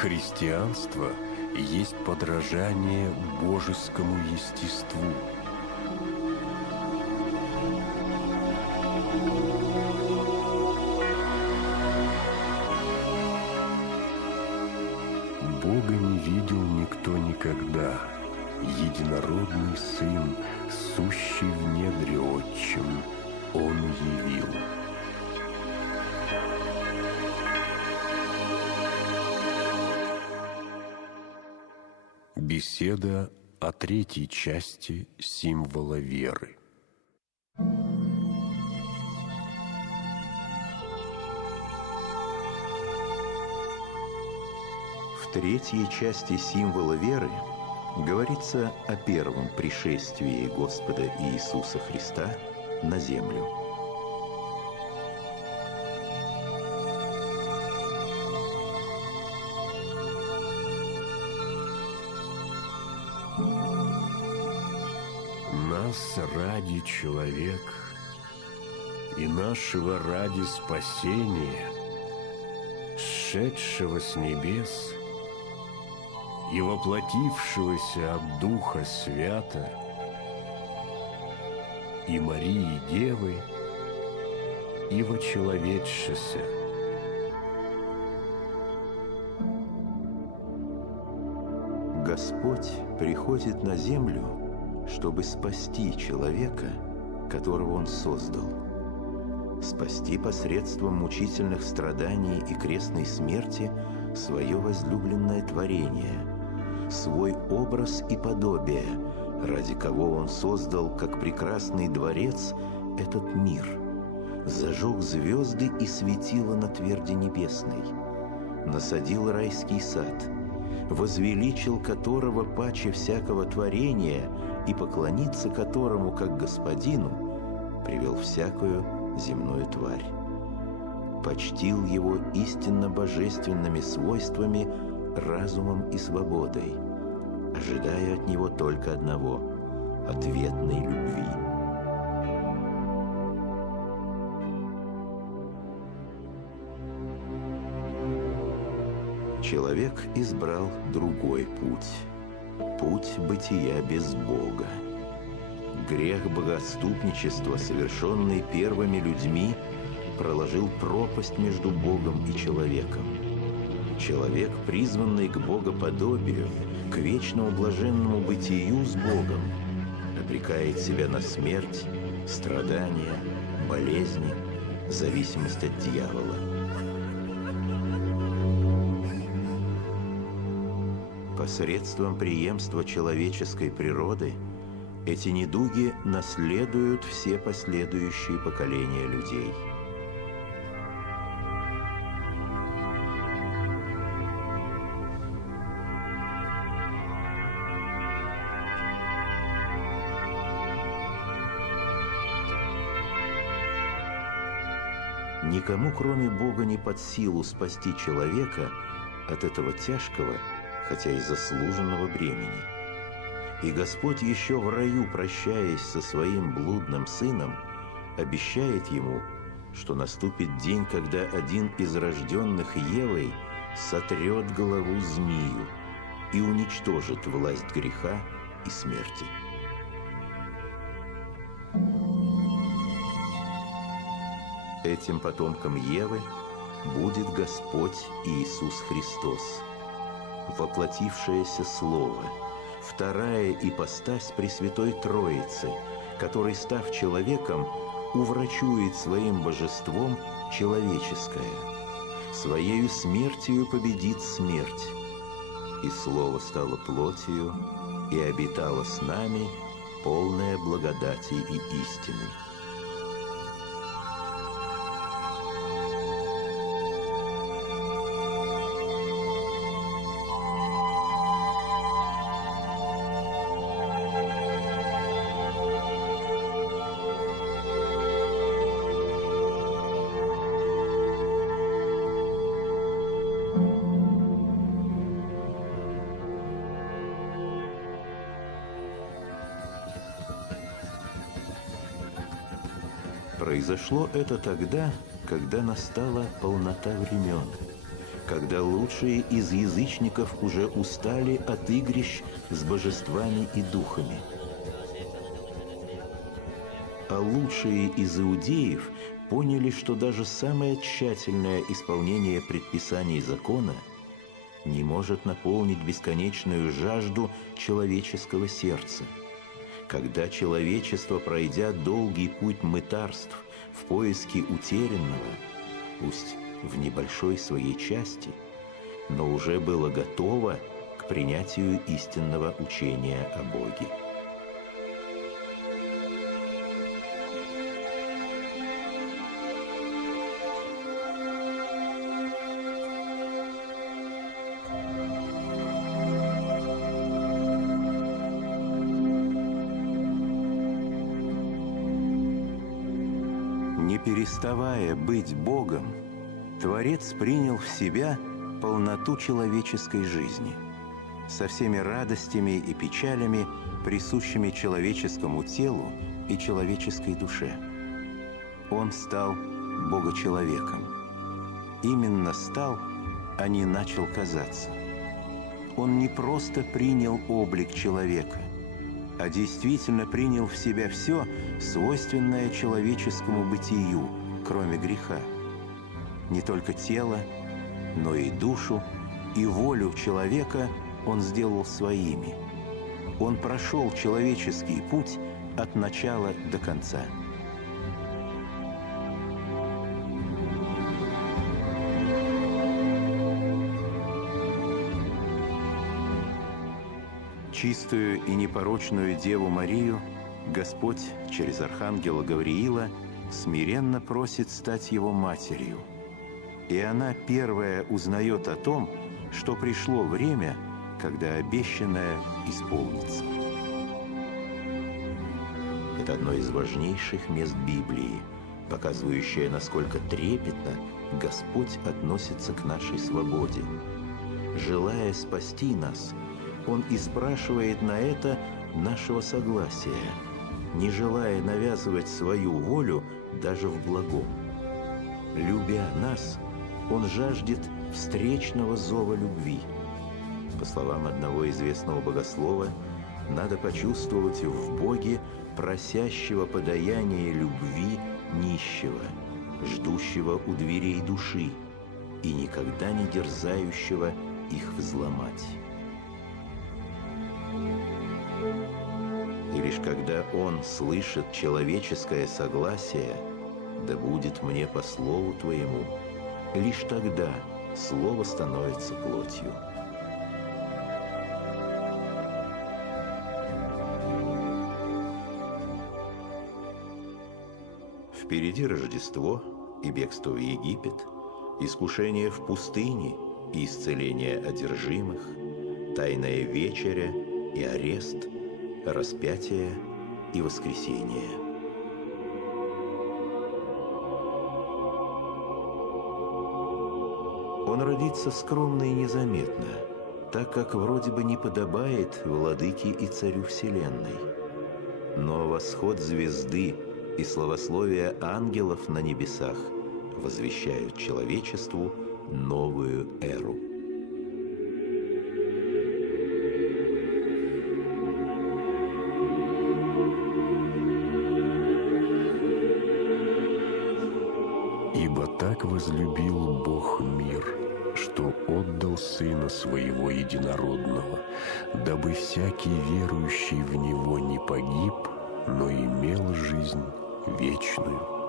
Христианство есть подражание божескому естеству. Бога не видел никто никогда, единородный Сын, сущий в недре Отчим, Он явил. Беседа о третьей части символа веры. В третьей части символа веры говорится о первом пришествии Господа Иисуса Христа на землю. Нас ради человек и нашего ради спасения, сшедшего с небес и воплотившегося от Духа Свята и Марии Девы, и вочеловечшися. Господь приходит на землю, чтобы спасти человека, которого Он создал. Спасти посредством мучительных страданий и крестной смерти свое возлюбленное творение, свой образ и подобие, ради кого Он создал, как прекрасный дворец, этот мир, зажег звезды и светило на тверди небесной, насадил райский сад, возвеличил которого паче всякого творения и поклониться которому, как Господину, привел всякую земную тварь. Почтил его истинно божественными свойствами, разумом и свободой, ожидая от него только одного – ответной любви. Человек избрал другой путь бытия без Бога. Грех богоотступничества, совершенный первыми людьми, проложил пропасть между Богом и человеком. Человек, призванный к богоподобию, к вечному блаженному бытию с Богом, обрекает себя на смерть, страдания, болезни, зависимость от дьявола. Посредством преемства человеческой природы эти недуги наследуют все последующие поколения людей. Никому, кроме Бога, не под силу спасти человека от этого тяжкого, хотя и заслуженного бремени. И Господь еще в раю, прощаясь со своим блудным сыном, обещает ему, что наступит день, когда один из рожденных Евой сотрет голову змею и уничтожит власть греха и смерти. Этим потомком Евы будет Господь Иисус Христос, воплотившееся Слово, вторая ипостась Пресвятой Троицы, который, став человеком, уврачует своим божеством человеческое, своею смертью победит смерть. И Слово стало плотью и обитало с нами, полное благодати и истины. Произошло это тогда, когда настала полнота времен, когда лучшие из язычников уже устали от игрищ с божествами и духами. А лучшие из иудеев поняли, что даже самое тщательное исполнение предписаний закона не может наполнить бесконечную жажду человеческого сердца. Когда человечество, пройдя долгий путь мытарств в поиске утерянного, пусть в небольшой своей части, но уже было готово к принятию истинного учения о Боге. Не переставая быть Богом, Творец принял в себя полноту человеческой жизни со всеми радостями и печалями, присущими человеческому телу и человеческой душе. Он стал Богочеловеком. Именно стал, а не начал казаться. Он не просто принял облик человека, а действительно принял в себя все, свойственное человеческому бытию, кроме греха. Не только тело, но и душу, и волю человека он сделал своими. Он прошел человеческий путь от начала до конца. Чистую и непорочную Деву Марию Господь через архангела Гавриила смиренно просит стать его матерью. И она первая узнает о том, что пришло время, когда обещанное исполнится. Это одно из важнейших мест Библии, показывающее, насколько трепетно Господь относится к нашей свободе. Желая спасти нас, Он и спрашивает на это нашего согласия, не желая навязывать свою волю даже в благом. Любя нас, Он жаждет встречного зова любви. По словам одного известного богослова, надо почувствовать в Боге просящего подаяния любви нищего, ждущего у дверей души и никогда не дерзающего их взломать. И лишь когда он слышит человеческое согласие, да будет мне по слову твоему, лишь тогда слово становится плотью. Впереди Рождество и бегство в Египет, искушение в пустыне и исцеление одержимых, тайная вечеря и арест, распятие и воскресение. Он родится скромно и незаметно, так как вроде бы не подобает владыке и царю вселенной. Но восход звезды и славословие ангелов на небесах возвещают человечеству новую эру. «Ибо так возлюбил Бог мир, что отдал Сына Своего Единородного, дабы всякий верующий в Него не погиб, но имел жизнь вечную».